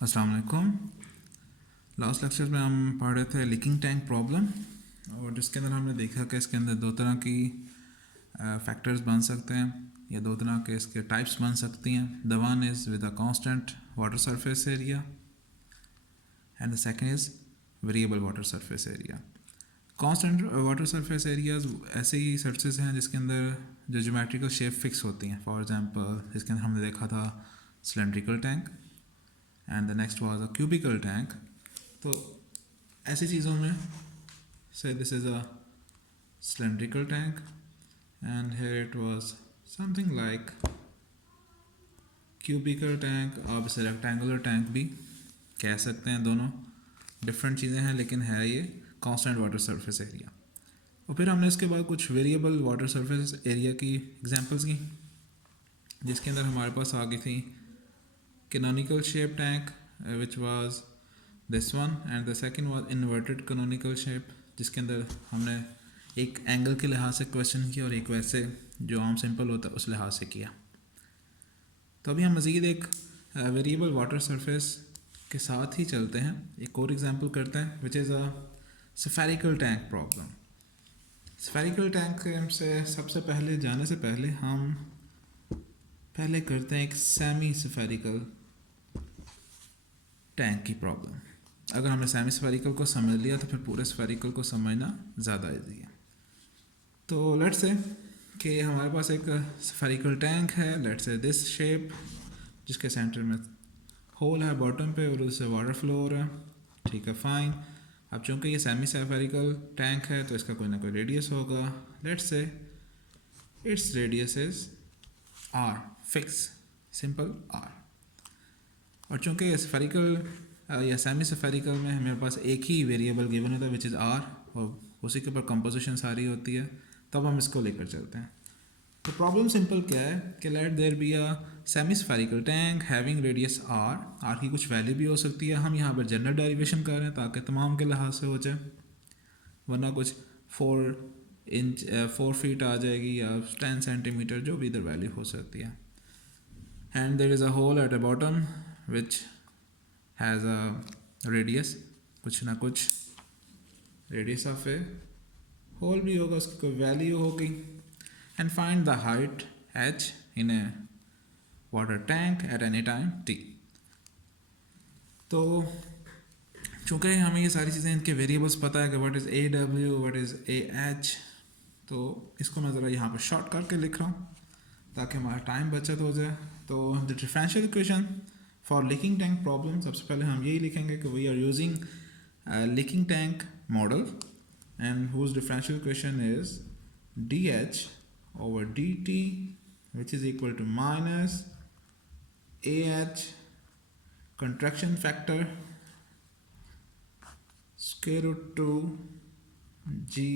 अस्सलाम वालेकुम। Last lecture में हम पढ़ रहे थे लीकिंग टैंक प्रॉब्लम, और जिसके अंदर हमने देखा कि इसके अंदर दो तरह की फैक्टर्स बन सकते हैं या दो तरह के इसके टाइप्स बन सकती हैं। The one is with a constant water surface area and the second is variable water surface area. Constant water surface areas ऐसे ही सर्फेस हैं जिसके अंदर जो ज्योमेट्रिकल शेप फिक्स होती हैं। फॉर एग्जांपल इसके अंदर हमने देखा था cylindrical tank and the next was a cubical tank. तो ऐसी चीज़ों में से this is a cylindrical tank and here it was something like cubical tank। आप इसे rectangular tank भी कह सकते हैं। दोनों डिफरेंट चीज़ें हैं लेकिन है ये कांस्टेंट वाटर सरफेस एरिया। और फिर हमने इसके बाद कुछ वेरिएबल वाटर सरफेस एरिया की एग्जांपल्स की, जिसके अंदर हमारे पास आ गई थी canonical shape tank which was this one and the second was inverted canonical shape, जिसके अंदर हमने एक एंगल के लिहाज से क्वेश्चन किया और एक वैसे जो आम सिंपल होता है उस लिहाज से किया। तो अभी हम मज़ीद एक वेरिएबल वाटर सरफेस के साथ ही चलते हैं, एक और एग्जांपल करते हैं which is a spherical tank problem. Spherical tank से सबसे पहले जाने से पहले हम पहले करते हैं एक सेमी स्फेरिकल टैंक की प्रॉब्लम। अगर हमने सेमी स्फेरिकल को समझ लिया तो फिर पूरे स्फेरिकल को समझना ज़्यादा ईजी है। तो लेट्स से कि हमारे पास एक स्फेरिकल टैंक है, लेट्स से दिस शेप, जिसके सेंटर में होल है बॉटम पे और उससे वाटर फ्लो हो रहा है। ठीक है, फाइन। अब चूँकि ये सेमी स्फेरिकल टैंक है तो इसका कोई ना कोई रेडियस होगा। Let's say its radius is R, fix, simple R. और चूँकि स्फेरिकल या सेमी स्फेरिकल में हमारे पास एक ही वेरिएबल गिवन होता है विच इज़ आर, और उसी के ऊपर कंपोजिशन सारी होती है, तब हम इसको लेकर चलते हैं। तो प्रॉब्लम सिंपल क्या है कि let there be a semi spherical tank having radius R. R की कुछ वैल्यू भी हो सकती है, हम यहाँ पर जनरल डेरिवेशन कर रहे हैं ताकि तमाम के लिहाज से हो जाए, वरना कुछ 4 फीट आ जाएगी या 10 सेंटीमीटर, जो भी इधर वैल्यू हो सकती है। And there is a hole at the bottom which has a radius, कुछ ना कुछ रेडियस ऑफ ए होल भी होगा, उसकी कोई वैल्यू होगी। And find the height h in A water tank eight any time t। तो चूँकि हमें ये सारी चीज़ें इनके वेरिएबल्स पता है कि what is A W, what is A H, तो इसको मैं ज़रा यहाँ पर शॉर्ट करके लिख रहा हूँ ताकि हमारा टाइम बचत हो जाए। तो the differential equation for leaking tank problem, सबसे पहले हम यही लिखेंगे कि we are using leaking tank model and whose differential equation is dH over dt which is equal to minus AH contraction factor square root 2 G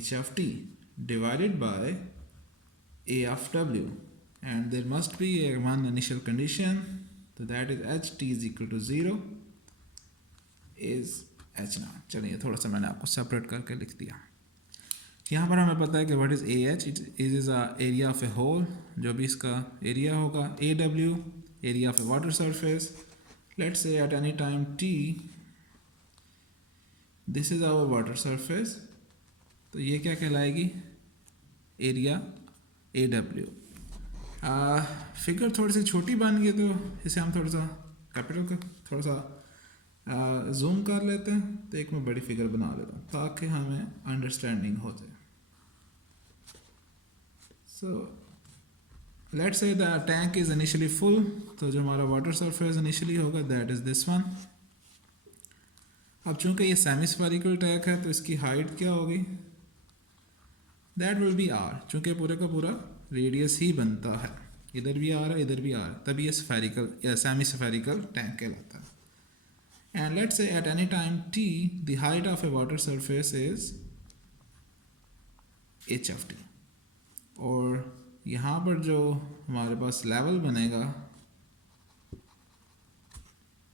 H of t divided by A of W, and there must be a one initial condition, so that is HT is equal to 0 is H not. चलिए थोड़ा सा मैंने आपको separate करके लिख दिया। यहाँ पर हमें पता है कि what is A H, it is a area of a hole, जो भी इसका एरिया होगा। A W, area of a water surface. Let's say at any time T this is our water surface, तो ये क्या कहलाएगी, एरिया ए डब्ल्यू। फिगर थोड़ी सी छोटी बन गई तो इसे हम थोड़ा सा कैपिटल का थोड़ा सा जूम कर लेते हैं, तो एक मैं बड़ी फिगर बना लेता हूँ ताकि हमें अंडरस्टैंडिंग हो जाए। So let's say the tank is initially full, तो जो हमारा वाटर सरफेस इनिशियली होगा दैट इज दिस वन। अब चूंकि ये सेमी स्फेरिकल टैंक है तो इसकी हाइट क्या होगी, दैट विल बी आर। चूंकि पूरे का पूरा रेडियस ही बनता है, इधर भी आर है इधर भी आर, तभी ये स्फेरिकल या सेमी स्फेरिकल टैंक कहलाता है। And let's say at any time t the height of a water surface is h of t, और यहाँ पर जो हमारे पास लेवल बनेगा,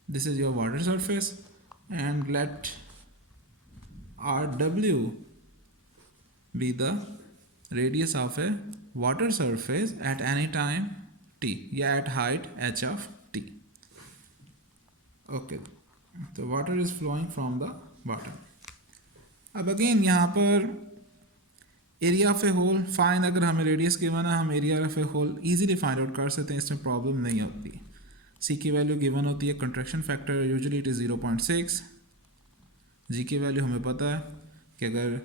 this is your water surface and let rw be the radius of a water surface at any time t या at height h of t। Okay, तो water is flowing from the bottom. अब again यहाँ पर area of a hole fine, अगर हमें radius given है हम area of a hole easily find out कर सकते हैं, इसमें प्रॉब्लम नहीं होती। सी की वैल्यू गिवन होती है, contraction factor usually it is 0.6, G की वैल्यू हमें पता है कि अगर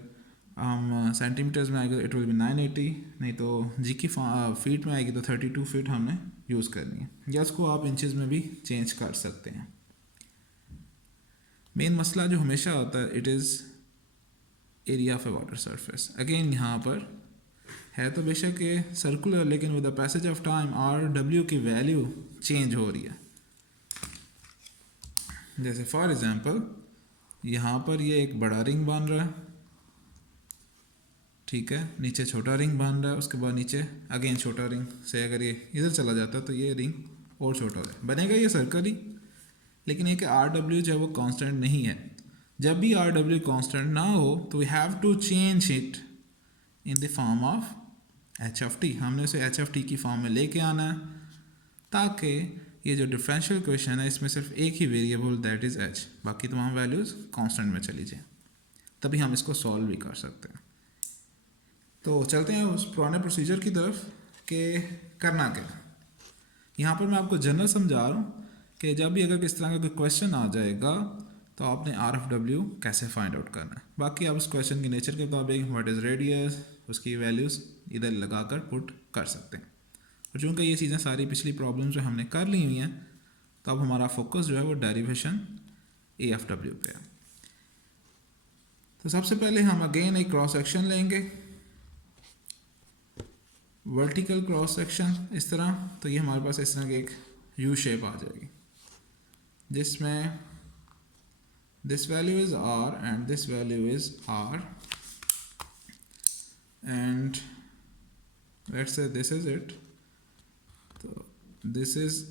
हम सेंटीमीटर्स में आएगा इट विल बी 980, नहीं तो जी की फीट में आएगी तो 32 फीट हमने यूज़ करनी है, या उसको आप इंचज़ में भी चेंज कर सकते हैं। मेन मसला जो हमेशा होता है it is area of a water surface. Again यहाँ पर है तो बेशक ये सर्कुलर, लेकिन with the passage of time R W की वैल्यू चेंज हो रही है। जैसे फॉर एग्जांपल यहाँ पर ये एक बड़ा रिंग बन रहा है, ठीक है, नीचे छोटा रिंग बन रहा है, उसके बाद नीचे अगेन छोटा रिंग से अगर ये इधर चला जाता है तो ये रिंग और छोटा हो जाए, बनेगा ये सर्कल ही। लेकिन एक आर डब्ल्यू जो है वो कांस्टेंट नहीं है। जब भी आर डब्ल्यू कांस्टेंट ना हो तो we have to change it in the form of H of T. हमने उसे एच ऑफ टी की फॉर्म में लेके आना है, ताकि ये जो डिफरेंशियल क्वेश्चन है इसमें सिर्फ एक ही वेरिएबल दैट इज़ एच, बाकी तमाम वैल्यूज़ कांस्टेंट में चली जाए, तभी हम इसको सॉल्व भी कर सकते हैं। तो चलते हैं उस पुराने प्रोसीजर की तरफ कि करना क्या। यहाँ पर मैं आपको जनरल समझा रहा हूँ कि जब भी अगर किस तरह का कोई क्वेश्चन आ जाएगा तो आपने आर एफ डब्ल्यू कैसे फाइंड आउट करना है। बाकी आप उस क्वेश्चन के नेचर के मुताबिक व्हाट इज़ रेडियस उसकी वैल्यूज़ इधर लगाकर पुट कर सकते हैं। और चूँकि ये चीज़ें सारी पिछली प्रॉब्लम्स जो हमने कर ली हुई हैं, तो अब हमारा फोकस जो है वो डेरिवेशन ए एफ डब्ल्यू पे है। तो सबसे पहले हम अगेन एक क्रॉस सेक्शन लेंगे, वर्टिकल क्रॉस सेक्शन इस तरह। तो ये हमारे पास इस तरह की एक यू शेप आ जाएगी जिसमें this value is r and this value is r, and let's say this is it, so this is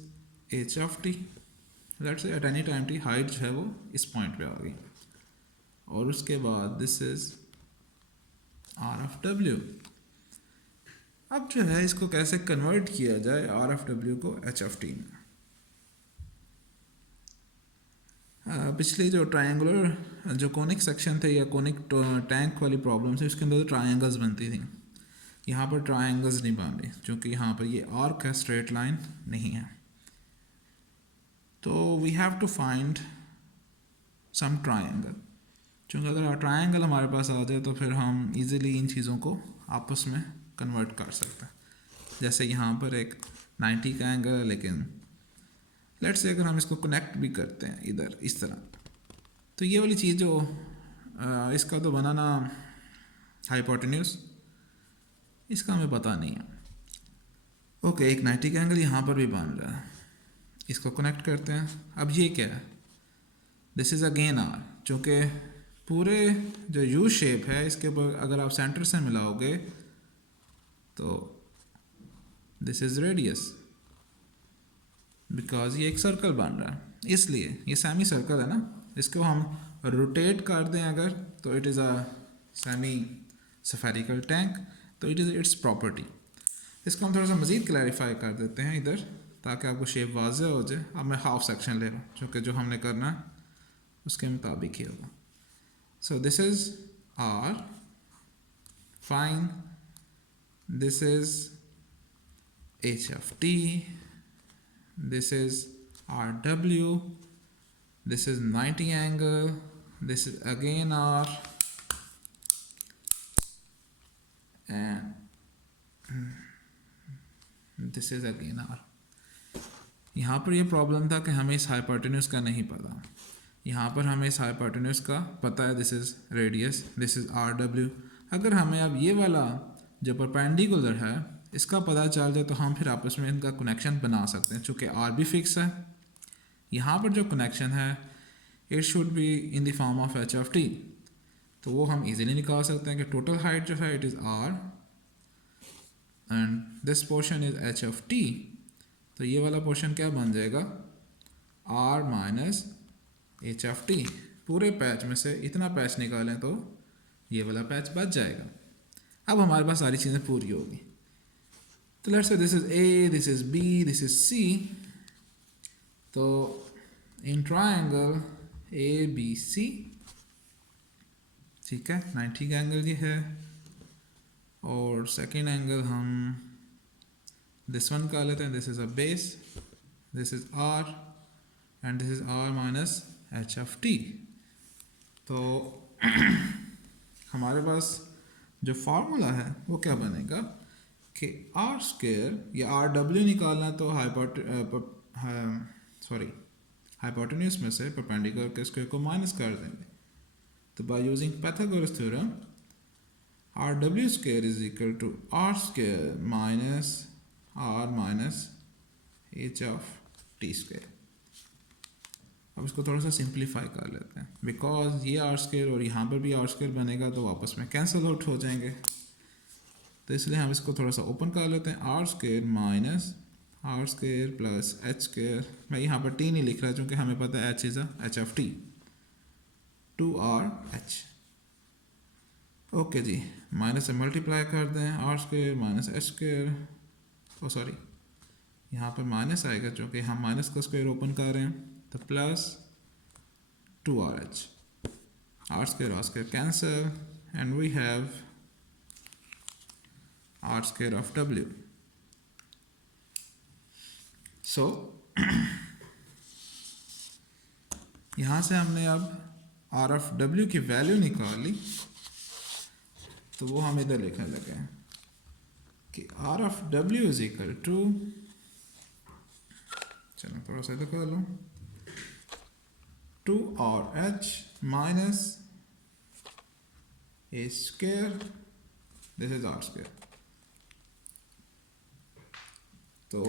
h of t, let's say at any time t height जो है वो इस पॉइंट पे आ गई, और उसके बाद this is r of w। अब जो है इसको कैसे कन्वर्ट किया जाए r of w को h of t में। पिछले जो ट्रायंगुलर जो कोनिक सेक्शन थे या कोनिक टैंक वाली प्रॉब्लम थी उसके अंदर तो ट्रायंगल्स बनती थी, यहाँ पर ट्रायंगल्स नहीं बन रही क्योंकि यहाँ पर ये आर्क है, स्ट्रेट लाइन नहीं है। तो we have to find some triangle. क्योंकि अगर ट्रायंगल हमारे पास आ जाए तो फिर हम इजीली इन चीज़ों को आपस में कन्वर्ट कर सकते हैं। जैसे यहाँ पर एक 90 का एंगल है, लेकिन लेट्स से अगर हम इसको कनेक्ट भी करते हैं इधर इस तरह, तो ये वाली चीज़ जो इसका तो बनाना हाइपोटेन्यूज, इसका हमें पता नहीं है। ओके, एक 90 का एंगल यहाँ पर भी बन रहा है, इसको कनेक्ट करते हैं। अब ये क्या है, दिस इज़ अगेन आर, चूँकि पूरे जो यू शेप है इसके ऊपर अगर आप सेंटर से मिलाओगे तो दिस इज़ रेडियस, बिकॉज ये एक सर्कल बन रहा है, इसलिए ये सेमी सर्कल है ना, इसको हम रोटेट कर दें अगर तो it is a semi spherical tank, तो इट इज़ इट्स प्रॉपर्टी। इसको हम थोड़ा सा मज़ीद क्लैरिफाई कर देते हैं इधर ताकि आपको शेप वाज़ेह हो जाए। अब मैं हाफ सेक्शन ले रहा हूँ क्योंकि जो हमने करना है उसके मुताबिक ही होगा। So this is R, fine, this is H F T, this is RW, this is 90 angle, this is again R, and this is again R। यहाँ पर ये प्रॉब्लम था कि हमें इस हाइपोटेन्यूज का नहीं पता, यहाँ पर हमें इस हाइपोटेन्यूज का पता है, this is radius, this is RW। अगर हमें अब ये वाला जो परपेंडिकुलर है इसका पता चल जाए तो हम फिर आपस में इनका कनेक्शन बना सकते हैं। चूँकि आर भी फिक्स है, यहाँ पर जो कनेक्शन है it should be in the form of H of T, तो वो हम इजीली निकाल सकते हैं कि टोटल हाइट जो है it is R and this portion is H of T. तो ये वाला पोर्शन क्या बन जाएगा, R minus H of T. पूरे पैच में से इतना पैच निकालें तो ये वाला पैच बच जाएगा। अब हमारे पास सारी चीज़ें पूरी होगी। तो let's say this is A, this is B, this is C. तो in triangle A B C, ठीक है, 90 का एंगल ये है, और सेकेंड एंगल हम दिस वन कर लेते हैं, this is a base, this is R and this is R minus H of T. तो हमारे पास जो फार्मूला है वो क्या बनेगा कि आर स्क्वायर या आर डब्ल्यू निकालना, तो हाइपोटेन्यूज में से परपेंडिकुलर के स्क्वायर को माइनस कर देंगे। तो by using Pythagoras theorem R W square is equal to R square minus R minus H of T square. अब इसको थोड़ा सा सिंप्लीफाई कर लेते हैं, बिकॉज ये आर स्क्वायर और यहाँ पर भी आर स्क्वायर बनेगा तो आपस में कैंसिल आउट हो जाएंगे, तो इसलिए हम इसको थोड़ा सा ओपन कर लेते हैं। R square minus R square plus H square, मैं यहाँ पर टी नहीं लिख रहा क्योंकि हमें पता है H is H of T, two are H. Okay ji, minus से मल्टीप्लाई कर दें, R square minus H square, oh sorry यहाँ पर माइनस आएगा क्योंकि हम माइनस का स्क्वायर ओपन कर रहे हैं, तो plus two are h, r square cancel and we have r square of डब्ल्यू। सो यहाँ से हमने अब आर ऑफ डब्ल्यू की वैल्यू निकाल ली, तो वो हम इधर लिखने लगे हैं कि आर ऑफ डब्ल्यू इज इक्वल टू, चलो थोड़ा सा इधर कर लूँ, two are h minus a square, this is r square. तो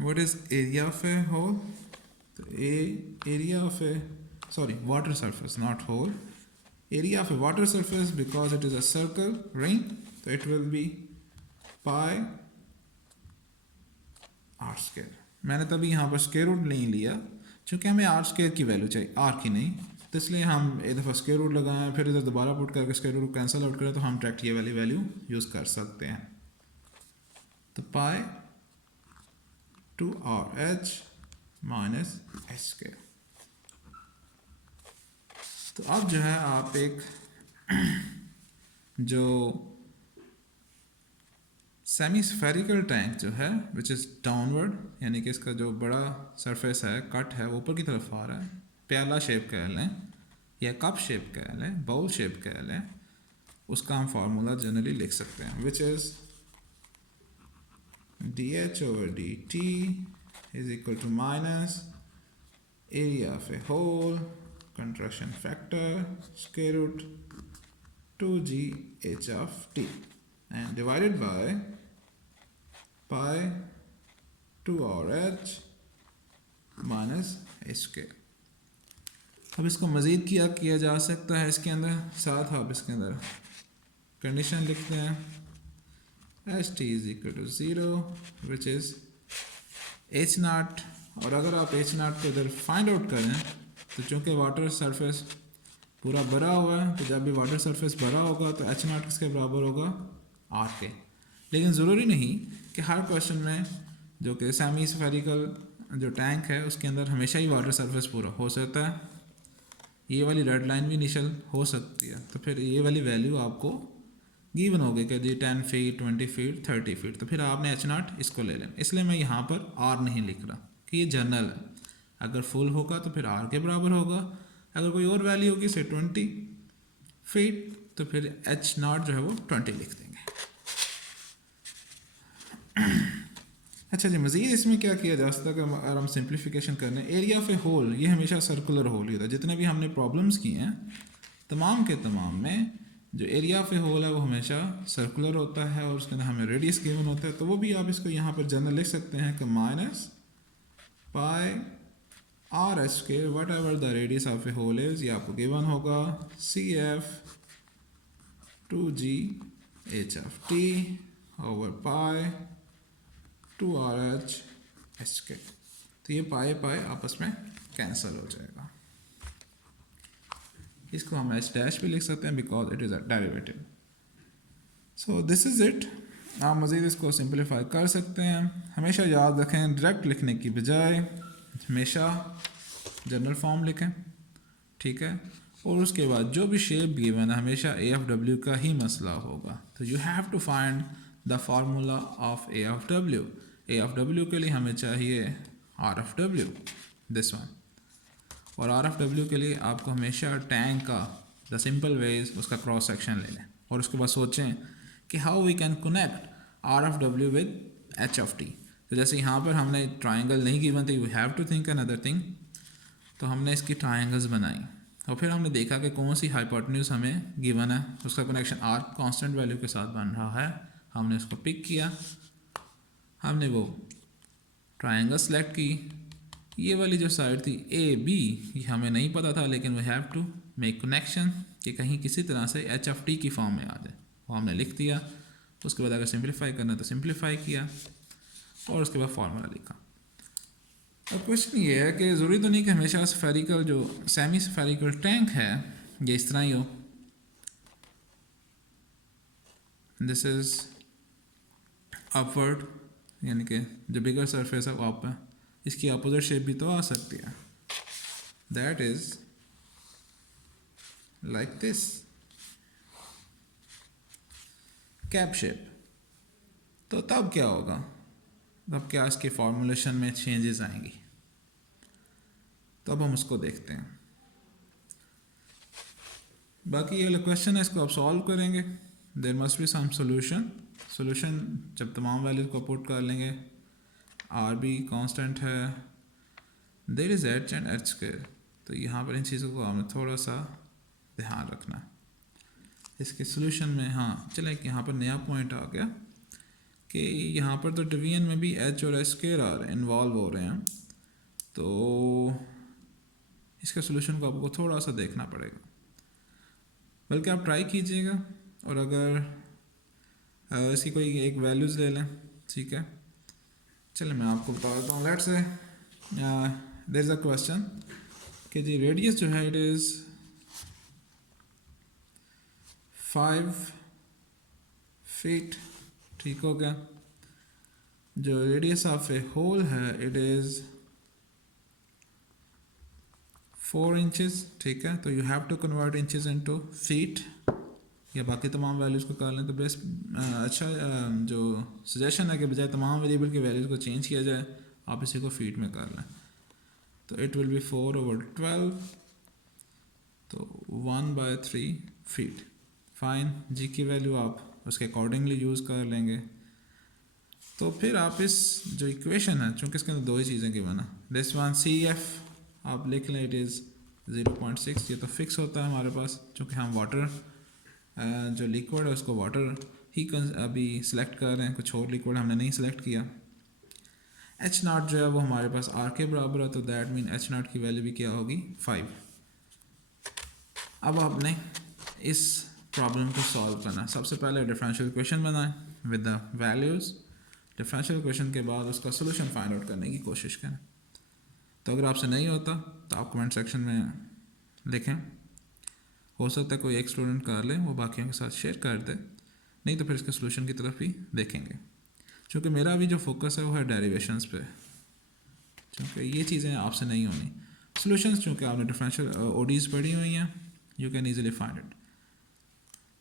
what is area of a hole, तो area of a water surface, not hole, area of a water surface because it is a circle ring, तो it will be pi are square. मैंने तभी यहाँ पर square root नहीं लिया क्योंकि हमें आर स्क्वायर की वैल्यू चाहिए, आर की नहीं, तो इसलिए हम एक दफ़ा स्क्वायर रूट लगाएं फिर इधर दोबारा पुट करके स्क्वायर रूट कैंसिल आउट करें, तो हम डायरेक्ट ये वाली वैल्यू यूज़ कर सकते हैं। तो pi two are h minus H square. तो अब जो है आप एक जो सेमी स्फेरिकल टैंक जो है विच इज़ डाउनवर्ड, यानी कि इसका जो बड़ा सरफेस है कट है वो ऊपर की तरफ आ रहा है, प्याला शेप कह लें या कप शेप कह लें, बाउल शेप कह लें, उसका हम फार्मूला जनरली लिख सकते हैं which is D H over D T is equal to minus area of a hole contraction factor square root 2g h of t and divided by pi 2rh minus h square। अब इसको मज़ीद किया जा सकता है, इसके अंदर साथ आप इसके अंदर कंडीशन लिखते हैं h t is equal to 0 which is h naught, और अगर आप एच नाट को इधर फाइंड आउट करें तो चूँकि वाटर सरफेस पूरा भरा हुआ है, तो जब भी वाटर सरफेस भरा होगा तो एच नॉट किसके बराबर होगा, आर के। लेकिन ज़रूरी नहीं कि हर क्वेश्चन में जो कि सेमी स्फेरिकल जो टैंक है उसके अंदर हमेशा ही वाटर सरफेस पूरा हो सकता है, ये वाली रेड लाइन भी इनिशियल हो सकती है, तो फिर ये वाली वैल्यू आपको गिवन होगी कि जी 10 फीट 20 फीट 30 फीट, तो फिर आपने एच नॉट इसको ले लेना। इसलिए मैं यहाँ पर आर नहीं लिख रहा कि ये जनरल है, अगर फुल होगा तो फिर आर के बराबर होगा, अगर कोई और वैल्यू होगी से 20 फीट तो फिर एच नॉट जो है वो 20 लिख देंगे। अच्छा जी, मज़ीद इसमें क्या किया जा सकता है कि अगर हम सिंप्लीफिकेशन करने, एरिया ऑफ ए होल ये हमेशा सर्कुलर होल ही होता है, जितने भी हमने प्रॉब्लम्स किए हैं तमाम के तमाम में जो एरिया ऑफ ए होल है वो हमेशा सर्कुलर होता है और उसके अंदर हमें रेडियस गिवन होता है, तो वो भी आप इसको यहाँ पर जनरल लिख सकते हैं कि minus pi R H square whatever the radius of a hole is, ये आपको गिवन होगा सी एफ 2g h ऑफ t over pi 2rh h के। तो ये पाए पाए आपस में कैंसिल हो जाएगा, इसको हम h डैश भी लिख सकते हैं because it is a derivative. So this is it. आप मज़ीद इसको सिंप्लीफाई कर सकते हैं। हमेशा याद रखें डायरेक्ट लिखने की बजाय हमेशा जनरल फॉर्म लिखें, ठीक है। और उसके बाद जो भी शेप गिवन है हमेशा ए ऑफ डब्ल्यू का ही मसला होगा। तो you have to find the formula of A of W. A of W के लिए हमें चाहिए R of W, this one. और आर ऑफ डब्ल्यू के लिए आपको हमेशा टैंक का द सिंपल वेज उसका क्रॉस सेक्शन ले लें और उसके बाद सोचें कि how we can connect R of W with H of T. तो जैसे यहाँ पर हमने ट्राइंगल नहीं गिवन थी, we have to think another thing. तो हमने इसकी ट्राइंगल्स बनाई और फिर हमने देखा कि कौन सी हाइपोटेन्यूज हमें गिवन है, उसका कनेक्शन आर कांस्टेंट वैल्यू के साथ बन रहा है। हमने उसको पिक किया, हमने वो ट्राइंगल सेलेक्ट की। ये वाली जो साइड थी ए बी, ये हमें नहीं पता था, लेकिन we have to make connection कि कहीं किसी तरह से एच ऑफ टी की फॉर्म में आ जाए। वो हमने लिख दिया। उसके बाद अगर सिंप्लीफाई करना तो सिंप्लीफाई किया और उसके बाद फार्मूला लिखा। अब क्वेश्चन ये है कि ज़रूरी तो नहीं कि हमेशा स्फेरिकल जो सेमी स्फेरिकल टैंक है ये इस तरह ही हो। दिस इज़ अपवर्ड, यानी कि जो बिगर सरफेस है वो अप है। इसकी अपोजिट शेप भी तो आ सकती है, that is like this, cap shape. तो तब क्या होगा, तब क्या इसके फॉर्मूलेशन में चेंजेस आएंगी, तो अब हम उसको देखते हैं। बाकी ये क्वेश्चन है, इसको आप सॉल्व करेंगे। There must be some solution. Solution जब तमाम वैल्यूज को पुट कर लेंगे, आर बी कांस्टेंट है, there is H and H square. तो यहाँ पर इन चीज़ों को हमें थोड़ा सा ध्यान रखना है। इसके सोल्यूशन में हाँ चलें कि यहाँ पर नया पॉइंट आ गया कि यहाँ पर तो डिवीजन में भी एच और एच स्क्वायर आ रहे हैं, इन्वॉल्व हो रहे हैं। तो इसके सोल्यूशन को आपको थोड़ा सा देखना पड़ेगा, बल्कि आप ट्राई कीजिएगा। और अगर इसकी कोई एक वैल्यूज़ ले लें, ठीक है। चलिए मैं आपको बता देता हूँ। Let's say there is a question कि जी रेडियस जो है इट इज़ 5 फीट, ठीक हो गया। जो रेडियस ऑफ ए होल है इट इज़ 4 इंचेस, ठीक है। तो you have to convert inches into feet, या बाकी तमाम वैल्यूज़ को कर लें तो बेस्ट अच्छा जो सजेशन है कि बजाय तमाम वेरिएबल की वैल्यूज़ को चेंज किया जाए आप इसी को फीट में कर लें। तो इट विल बी 4/12, तो 1/3 फीट। फाइन, जी की वैल्यू आप उसके अकॉर्डिंगली यूज़ कर लेंगे। तो फिर आप इस जो इक्वेशन है, चूँकि इसके अंदर दो ही चीज़ें गिवन है, दिस वन सी एफ आप लिख लें, इट इज़ 0.6। ये तो फिक्स होता है हमारे पास, चूँकि हम वाटर जो लिक्विड है उसको वाटर ही अभी सिलेक्ट कर रहे हैं, कुछ और लिक्विड हमने नहीं सिलेक्ट किया। एच नॉट जो है वो हमारे पास आर के बराबर है, तो दैट मीन एच नॉट की वैल्यू भी क्या होगी 5। अब आपने इस प्रॉब्लम को सॉल्व करना। सबसे पहले डिफरेंशियल इक्वेशन बनाएं with the values. Differential equation के बाद उसका सोल्यूशन फाइंड आउट करने की कोशिश करें। तो अगर आपसे नहीं होता तो आप कमेंट सेक्शन में लिखें, हो सकता है कोई एक स्टूडेंट कर ले, वो बाकियों के साथ शेयर कर दे, नहीं तो फिर इसके सोल्यूशन की तरफ भी देखेंगे। क्योंकि मेरा अभी जो फोकस है वो है डेरिवेशंस पे, क्योंकि ये चीज़ें आपसे नहीं होनी। सोल्यूशंस चूँकि आपने डिफरेंशियल ओडीज पढ़ी हुई हैं, you can easily find it.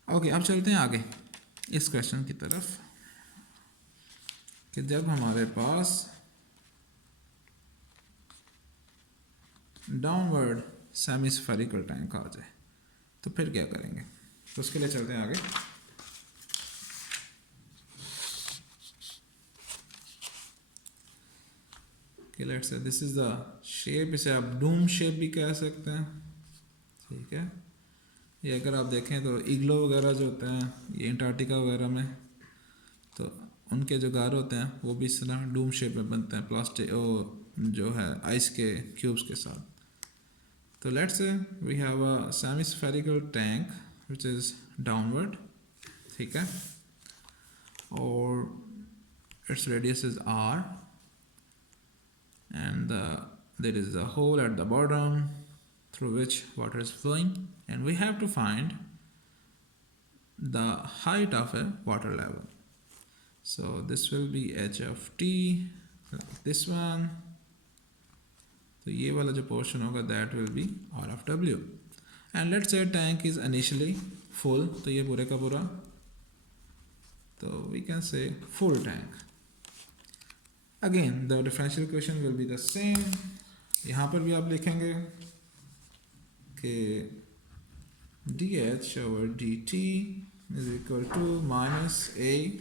Okay, अब चलते हैं आगे इस क्वेश्चन की तरफ कि जब हमारे पास डाउनवर्ड सेमी स्फेरिकल टैंक आ जाए तो फिर क्या करेंगे। तो उसके लिए चलते हैं आगे। Let's say this is the shape, इसे आप डूम शेप भी कह सकते हैं, ठीक है। ये अगर आप देखें तो इग्लो वगैरह जो होते हैं ये अंटार्कटिका वगैरह में, तो उनके जो घर होते हैं वो भी इस तरह डूम शेप में बनते हैं, प्लास्टिक जो है आइस के क्यूब्स के साथ। तो let's say we have a semi spherical tank which is downward, ठीक है, और its radius is R and there is a hole at the bottom through which water is flowing, and we have to find the height of a water level. So this will be h of t, like this one, तो ये वाला जो portion होगा that will be R of W and let's say tank is initially full, तो ये पूरे का पूरा, तो we can say full tank. Again the differential equation will be the same, यहाँ पर भी आप लिखेंगे कि D H over D T is equal to minus A,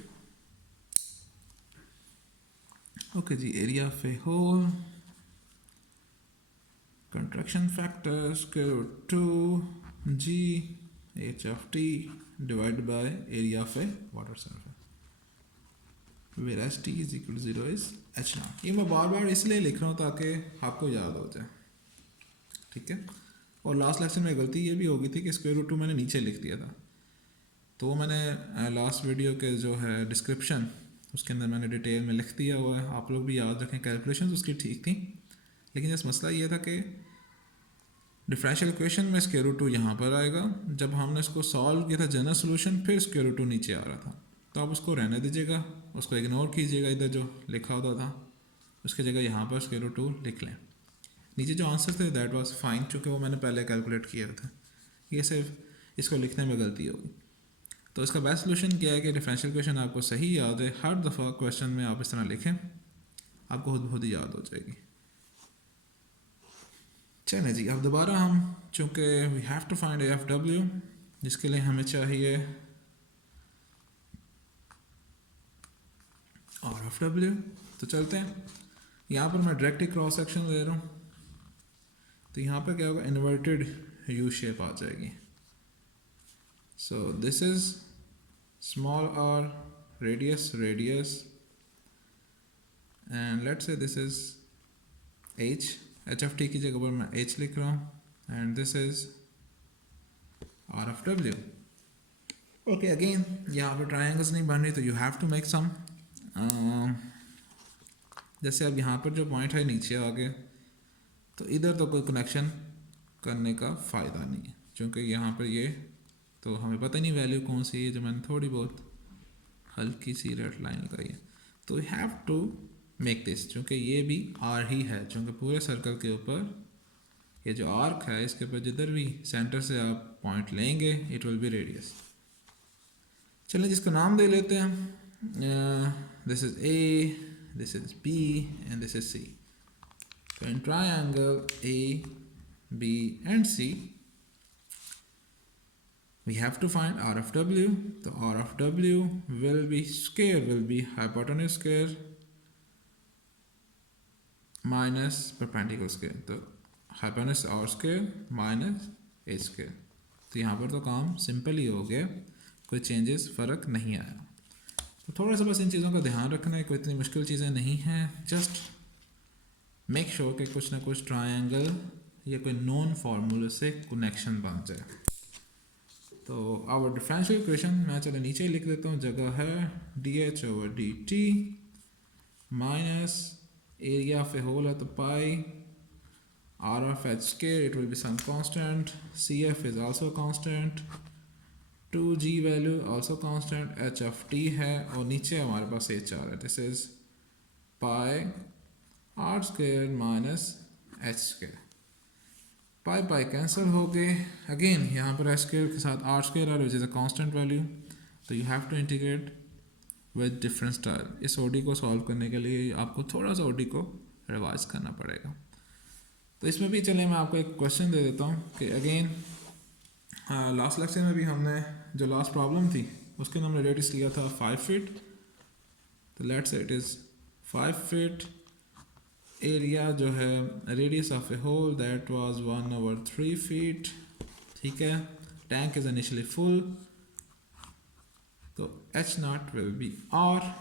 okay ji, area of a hole, contraction factor square root 2 g h of t divided by area of a water surface, whereas t is equal to 0 is h naught। ये मैं बार बार इसलिए लिख रहा हूँ ताकि आपको याद हो जाए, ठीक है। और लास्ट लेक्चर में गलती ये भी हो गई थी कि स्क्वायर रूट 2 मैंने नीचे लिख दिया था, तो वो मैंने लास्ट वीडियो के जो है डिस्क्रिप्शन उसके अंदर मैंने डिटेल में लिख दिया हुआ है, आप लोग भी याद रखें। कैलकुलेशंस उसकी ठीक थी, लेकिन इस मसला ये था कि डिफरेंशियल इक्वेशन में स्क्वायर रूट 2 यहाँ पर आएगा, जब हमने इसको सॉल्व किया था जनरल सोल्यूशन फिर स्क्वायर रूट 2 नीचे आ रहा था, तो आप उसको रहने दीजिएगा, उसको इग्नोर कीजिएगा, इधर जो लिखा होता था उसकी जगह यहाँ पर स्क्वायर रूट 2 लिख लें। नीचे जो आंसर थे दैट वाज फाइन, चूँकि वो मैंने पहले कैलकुलेट किया था, ये सिर्फ इसको लिखने में गलती होगी। तो इसका बेस्ट सोल्यूशन क्या है कि डिफरेंशियल इक्वेशन आपको सही याद है, हर दफ़ा क्वेश्चन में आप इस तरह लिखें, आपको खुद ही याद हो जाएगी। चलें जी, अब दोबारा हम चूँकि we have to find A F W, जिसके लिए हमें चाहिए आर एफ डब्ल्यू, तो चलते हैं। यहाँ पर मैं डायरेक्ट ही क्रॉस सेक्शन ले रहा हूँ, तो यहाँ पर क्या होगा, इन्वर्टेड यू शेप आ जाएगी। So this is small R radius and let's say this is H of T की जगह पर मैं एच लिख रहा हूँ, and this is R of W. Okay, again यहाँ पर ट्रायंगल्स नहीं बन रही, तो you have to make some, जैसे अब यहाँ पर जो पॉइंट है नीचे आ गए, तो इधर तो कोई कनेक्शन करने का फ़ायदा नहीं है, क्योंकि यहाँ पर ये तो हमें पता ही नहीं वैल्यू कौन सी है, जो मैंने थोड़ी बहुत हल्की सी रेड लाइन लगाई है, तो you have to make this, चूँकि ये भी आर ही है, चूँकि पूरे सर्कल के ऊपर ये जो आर्क है इसके ऊपर जिधर भी सेंटर से आप पॉइंट लेंगे इट विल बी रेडियस। चलें जिसको नाम दे लेते हैं, this is A, this is B and this is C. So in triangle A, B and C, we have to find R of W. The R of W will be hypotenuse square minus perpendicular square. तो hypotenuse R square minus H square. तो यहाँ पर तो काम simple ही हो गया, कोई changes फ़र्क नहीं आया। तो थोड़ा सा बस इन चीज़ों का ध्यान रखना है, कोई इतनी मुश्किल चीज़ें नहीं हैं, जस्ट मेक श्योर कि कुछ ना कुछ ट्रायंगल या कोई नॉन फार्मूले से कनेक्शन बन जाए। तो आवर डिफरेंशियल इक्वेशन मैं चलो नीचे ही लिख देता हूँ, जगह है D H over D T minus area of a whole है तो pi R of H square, it will be some constant, C F is also constant, 2g value also constant, H of T है और नीचे हमारे पास H आ रहा है, this is pi are square minus H square. Pi pi cancel हो गए, अगेन यहाँ पर एच स्क्वायर के साथ आर स्क्वायर आ रहा है which is a constant value, तो you have to integrate with different style. इस ओडी को सॉल्व करने के लिए आपको थोड़ा सा ओडी को रिवाइज करना पड़ेगा। तो इसमें भी चले मैं आपको एक क्वेश्चन दे देता हूँ कि अगेन लास्ट लेक्चर में भी हमने जो लास्ट प्रॉब्लम थी उसके हमने रेडियस लिया था 5 फीट, तो लेट्स से इट इज़ 5 फीट, एरिया जो है radius of a hole that was 1/3 feet, ठीक है। टैंक इज इनिशियली फुल, तो H not will be R,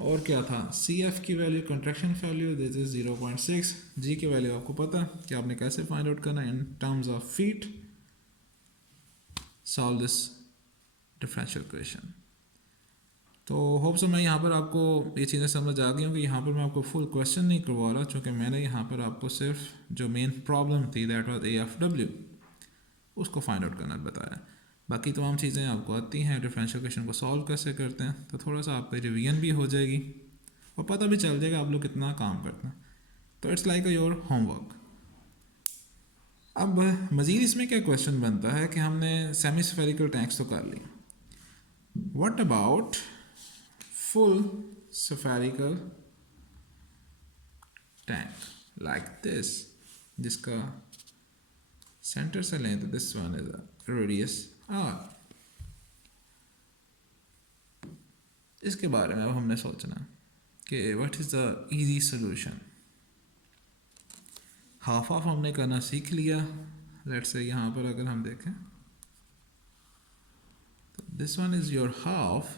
और क्या था सी एफ की value contraction value this is 0.6, G की वैल्यू आपको पता है कि आपने कैसे फाइंड आउट करना in terms of feet. Solve this differential equation. तो होप सो मैं यहाँ पर आपको ये चीज़ें समझ आ गई हूँ कि यहाँ पर मैं आपको फुल क्वेश्चन नहीं करवा रहा, क्योंकि मैंने यहाँ पर आपको सिर्फ जो मेन प्रॉब्लम थी that was a F W उसको फाइंड आउट करना बताया। बाकी तमाम चीज़ें आपको आती हैं, डिफरेंशियल इक्वेशन को सॉल्व कैसे करते हैं, तो थोड़ा सा आपकी रिवीजन भी हो जाएगी और पता भी चल जाएगा आप लोग कितना काम करते हैं। तो इट्स लाइक योर होमवर्क। अब मज़ीद इसमें क्या क्वेश्चन बनता है कि हमने सेमी स्फेरिकल टैंक्स तो कर लिए, what about full spherical tank like this, जिसका सेंटर से लें तो this one is radius R. इसके बारे में अब हमने सोचना कि what is the easy solution. Half of हमने करना सीख लिया। लेट्स से यहाँ पर अगर हम देखें तो this one is your half,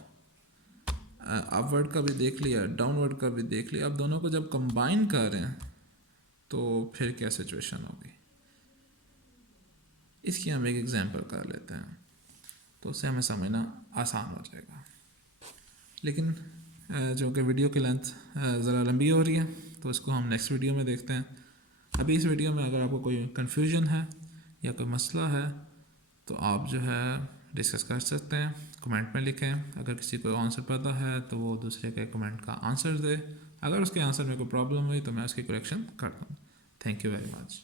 upward का भी देख लिया, डाउनवर्ड का भी देख लिया। अब दोनों को जब कंबाइन कर रहे हैं तो फिर क्या सिचुएशन होगी, इसकी हम एक एग्जांपल कर लेते हैं तो उससे हमें समझना आसान हो जाएगा। लेकिन जो कि वीडियो की लेंथ ज़रा लंबी हो रही है तो इसको हम नेक्स्ट वीडियो में देखते हैं। अभी इस वीडियो में अगर आपको कोई कन्फ्यूजन है या कोई मसला है तो आप जो है डिस्कस कर सकते हैं, कमेंट में लिखें। अगर किसी को आंसर पता है तो वो दूसरे के कमेंट का आंसर दे, अगर उसके आंसर में कोई प्रॉब्लम हुई तो मैं उसकी करेक्शन कर दूँ। Thank you very much.